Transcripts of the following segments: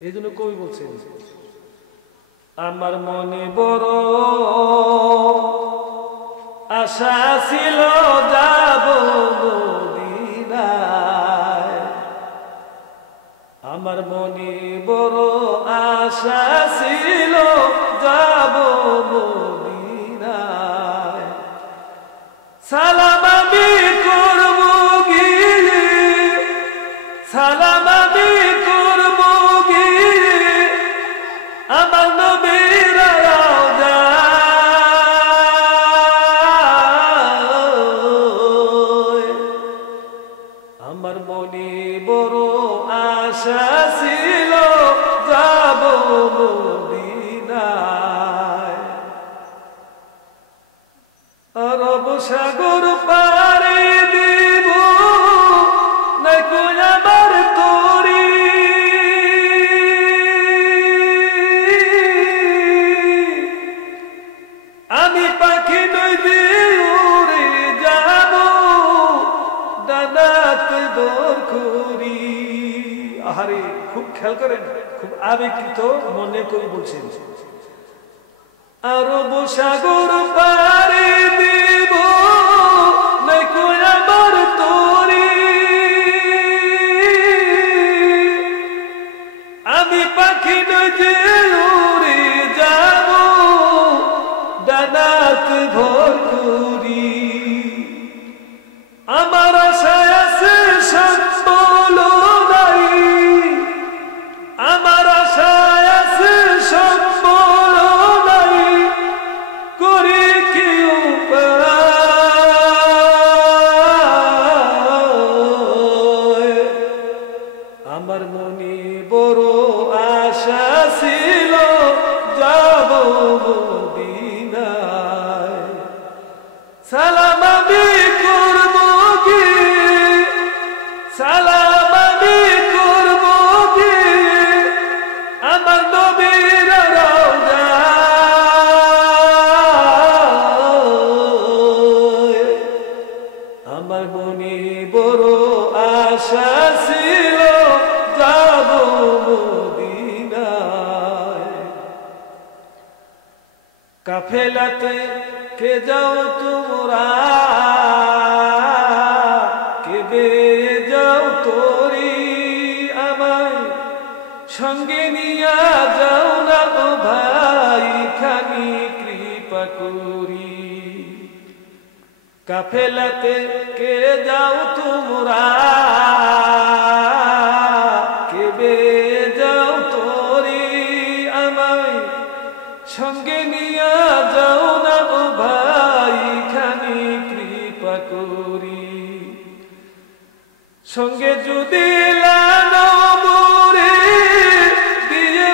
এই জন্য কবি বলছেন, আমার মনে বড় আশা ছিল যাব মদিনায়, আমার মনে বড় আশা ছিল যাব মদিনায়, সালাম আমি করব গিয়ে, সালাম আমি করব গিয়ে আমার নবীর রওজায়, আমার মনে বড় আশা ছিল যাব মদিনায়, আরব সাগর পাড়ি দিব নাই কই আমার তরি, আমি পাখি নই দিয়ে উড়ে যাব ডানাত দর করি। আহারে খুব খেয়াল করেন, খুব আবেগিত মনে করে বলছেন, আরব সাগর পাড়ি দিব নাই কই আমার তরি, আমি পাখি নই যে উড়ে যাব ডানাত ভর করি, আমার আশায় আছে সম্বল নাই, আমার আশায় আছে সম্বল নাই, করি কি উপায়, আমার মনে বড় আশা ছিল যাব মদিনায়, সালাম আমি করব গিয়ে, সালাম আমি করব গিয়ে আমার নবীর রওজায়, আমার মনে বড় আশা ছিল যাব মদিনায়, কাফেলাতে কে যাও তোমরা, কে বেয়ে যাও তরি, আমায় সঙ্গে নিয়া যাও না ও ভাই খানি কৃপা করি, কাফেলাতে কে যাও তোমরা, কে বেয়ে যাও তরি, আমায় সঙ্গে নিয়া যাও না ও ভাই খানি কৃপা করি, সঙ্গে যদি লানো মোরে দিয়ে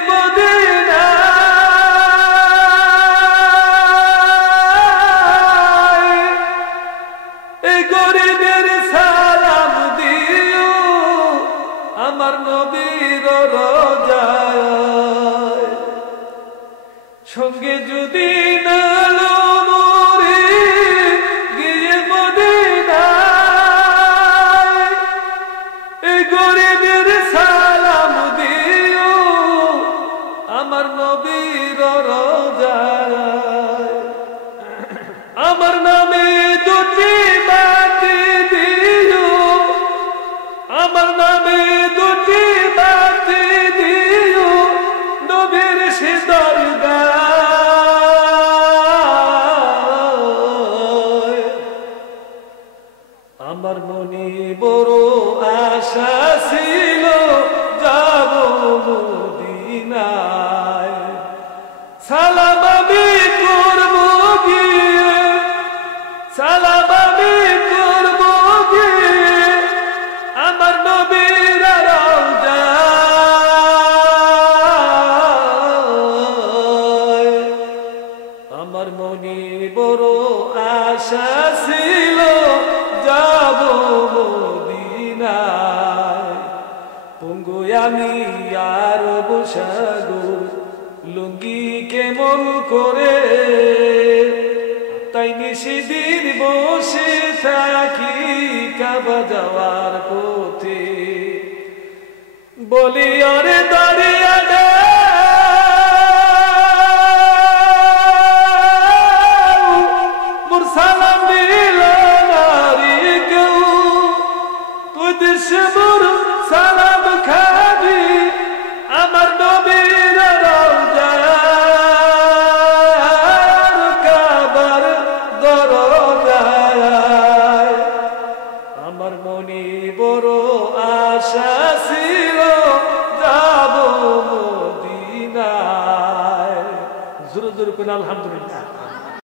মদিনায়, এই গরিবের সালাম দিও আমার নবীর রওজায়, সঙ্গে যদি নালো মোরে গিয়ে মদিনায়, এই গরিবের সালাম দিও আমার নবীর রওজায়, আমার নামে দুটি বাতি দিও, আমার নামে দুটি বাতি দিও নবীর সে দরগায়, আমার মনে বড় আশা ছিল যাব মদিনায়, সালাম আমি করব গিয়ে, সালাম আমি করব গিয়ে আমার নবীর রওজায়, আমার মনে বড় আশা ছিল যাব মদিনায়, পঙ্গু আমি আরব সাগর লুঙ্গি কেমন করে, তাই নিশিদিন বসে থাকি কাবা যাওয়ার পথে, বলি আরে দাঁড়িয়ে আশা ছিল যাব মদিনায়। জোরে জোরে করে আলহামদুলিল্লাহ।